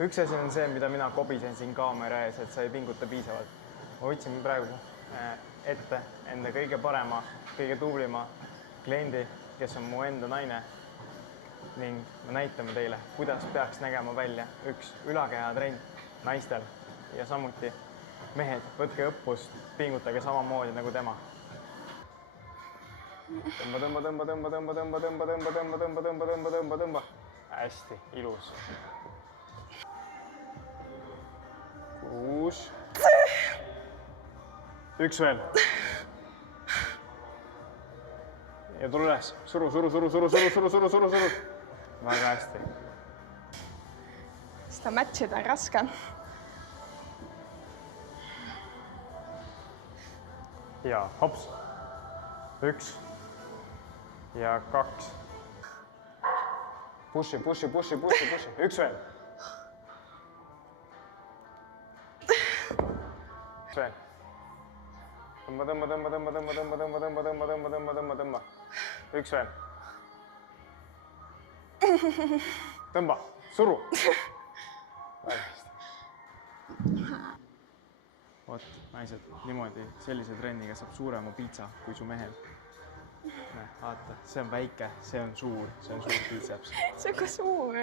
üks asi on see, mida mina kobisen siin kaamera ees, et sa ei pinguta piisavalt. Ma võtsin praegu ette enda kõige parema, kõige tublima kliendi, kes on mu enda naine ning me näitame teile, kuidas peaks nägema välja üks ülakehatrenn naistel ja samuti mehed, võtke õppust, pingutage samamoodi nagu tema. Tõmba. Hästi, ilus. 6. Üks veel. Ja tule üles. Suru. Väga hästi. Seda matchida on raske. Ja hops. 1 ja 2. Pushi. Üks veel. Üks veel. Tõmba. Üks veel. Tõmba. Suru. Vot, naised, niimoodi sellise trenniga saab suurema piitsa kui su mehel. Vaata, see on väike, see on suur biitseps. See on ka suur.